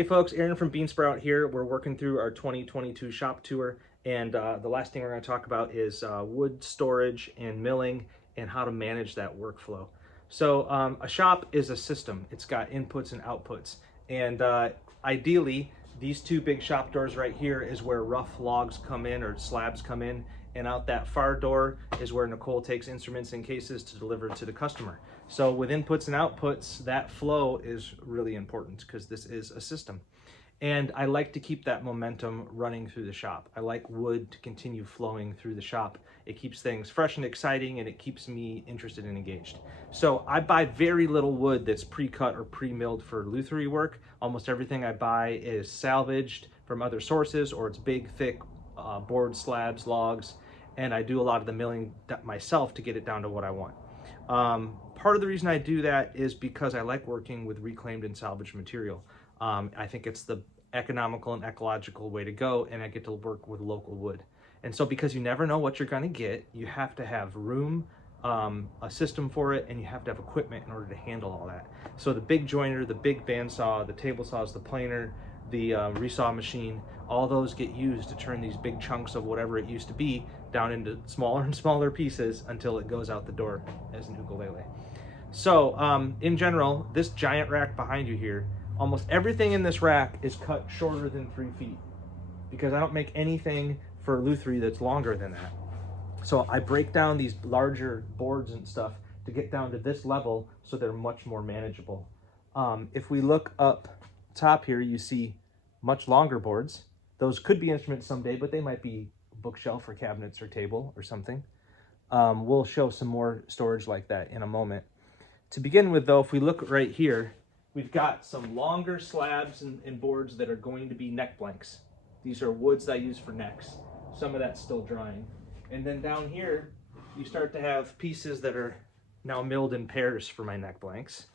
Hey folks, Aaron from Beansprout here. We're working through our 2022 shop tour, and the last thing we're going to talk about is wood storage and milling and how to manage that workflow. So a shop is a system. It's got inputs and outputs, and ideally these two big shop doors right here is where rough logs come in or slabs come in, and out that far door is where Nicole takes instruments and cases to deliver to the customer. So with inputs and outputs, that flow is really important because this is a system. And I like to keep that momentum running through the shop. I like wood to continue flowing through the shop. It keeps things fresh and exciting, and it keeps me interested and engaged. So I buy very little wood that's pre-cut or pre-milled for lutherie work. Almost everything I buy is salvaged from other sources, or it's big, thick board slabs, logs, and I do a lot of the milling myself to get it down to what I want. Part of the reason I do that is because I like working with reclaimed and salvaged material. I think it's the economical and ecological way to go, and I get to work with local wood. And so because you never know what you're going to get, you have to have room, a system for it, and you have to have equipment in order to handle all that. So the big joiner, the big bandsaw, the table saws, the planer, the resaw machine, all those get used to turn these big chunks of whatever it used to be down into smaller and smaller pieces until it goes out the door as an ukulele. So in general, this giant rack behind you here, almost everything in this rack is cut shorter than 3 feet because I don't make anything for lutherie that's longer than that. So I break down these larger boards and stuff to get down to this level so they're much more manageable. If we look up top here, you see much longer boards. Those could be instruments someday, but they might be bookshelf or cabinets or table or something. We'll show some more storage like that in a moment. To begin with though, if we look right here, we've got some longer slabs and boards that are going to be neck blanks. These are woods that I use for necks. Some of that's still drying. And then down here, you start to have pieces that are now milled in pairs for my neck blanks.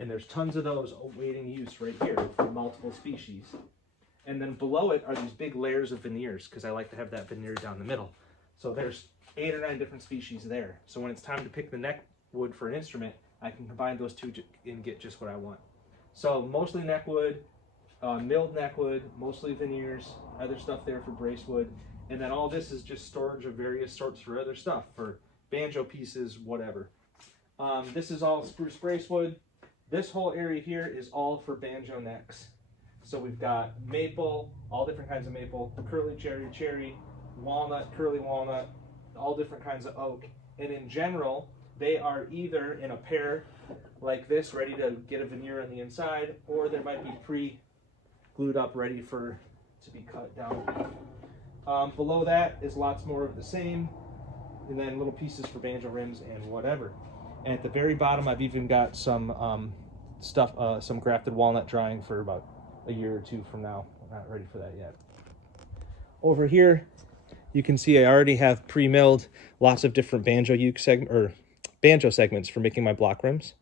And there's tons of those awaiting use right here for multiple species. And then below it are these big layers of veneers because I like to have that veneer down the middle. So there's 8 or 9 different species there. So when it's time to pick the neck wood for an instrument, I can combine those two and get just what I want. So mostly neck wood, milled neck wood, mostly veneers, other stuff there for brace wood. And then all this is just storage of various sorts for other stuff, for banjo pieces, whatever. This is all spruce brace wood. This whole area here is all for banjo necks. So we've got maple, all different kinds of maple, curly cherry, walnut, curly walnut, all different kinds of oak. And in general, they are either in a pair like this, ready to get a veneer on the inside, or they might be pre-glued up, ready to be cut down. Below that is lots more of the same, and then little pieces for banjo rims and whatever. And at the very bottom, I've even got some some grafted walnut drying for about a year or 2 from now. I'm not ready for that yet. Over here, you can see I already have pre-milled lots of different banjo segments for making my block rims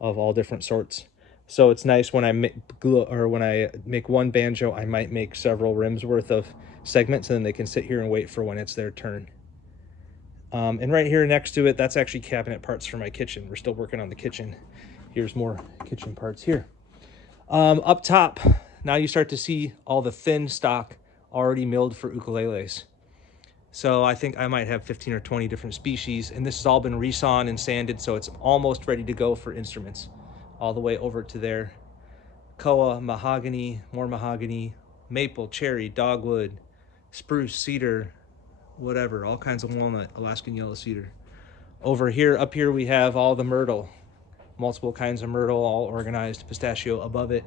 of all different sorts. So it's nice when I make one banjo, I might make several rims worth of segments, and then they can sit here and wait for when it's their turn. And right here next to it, that's actually cabinet parts for my kitchen. We're still working on the kitchen. Here's more kitchen parts here. Up top, now you start to see all the thin stock already milled for ukuleles. So I think I might have 15 or 20 different species, and this has all been resawn and sanded, so it's almost ready to go for instruments. All the way over to there. Koa, mahogany, more mahogany, maple, cherry, dogwood, spruce, cedar, whatever, all kinds of walnut, Alaskan yellow cedar. Over here, up here, we have all the myrtle, multiple kinds of myrtle, all organized, pistachio above it.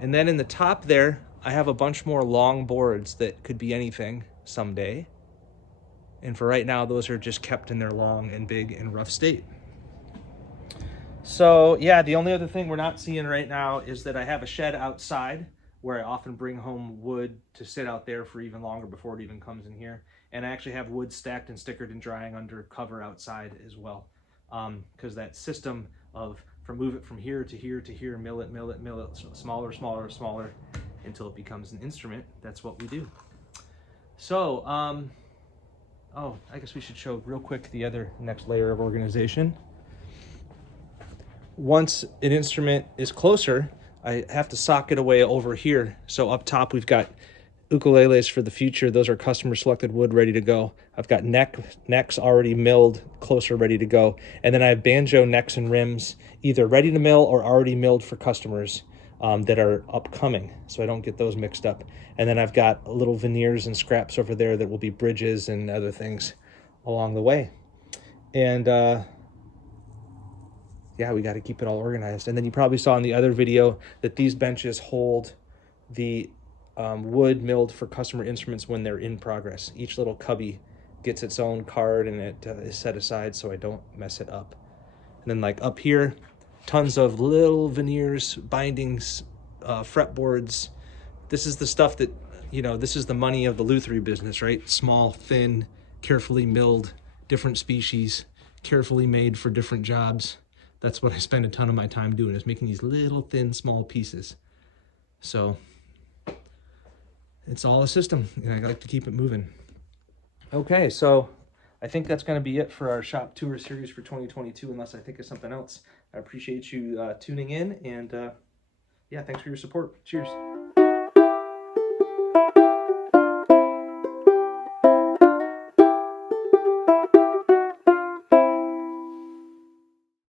And then in the top there, I have a bunch more long boards that could be anything someday. And for right now, those are just kept in their long and big and rough state. So yeah, the only other thing we're not seeing right now is that I have a shed outside where I often bring home wood to sit out there for even longer before it even comes in here. And I actually have wood stacked and stickered and drying under cover outside as well. Because that system of move it from here to here to here, mill it, smaller, until it becomes an instrument. That's what we do. So, oh, I guess we should show real quick the other next layer of organization. Once an instrument is closer, I have to sock it away over here. So up top we've got ukuleles for the future. Those are customer selected wood ready to go. I've got necks already milled, closer ready to go. And then I have banjo necks and rims either ready to mill or already milled for customers that are upcoming, so I don't get those mixed up. And then I've got little veneers and scraps over there that will be bridges and other things along the way. And yeah, we got to keep it all organized. And then you probably saw in the other video that these benches hold the wood milled for customer instruments when they're in progress. Each little cubby gets its own card, and it is set aside so I don't mess it up. And then like up here, tons of little veneers, bindings, fretboards. This is the stuff that, you know, this is the money of the lutherie business, right? Small, thin, carefully milled, different species, carefully made for different jobs. That's what I spend a ton of my time doing, is making these little, thin, small pieces. So it's all a system, and I like to keep it moving. Okay, so I think that's going to be it for our shop tour series for 2022, unless I think of something else. I appreciate you tuning in, and yeah, thanks for your support. Cheers.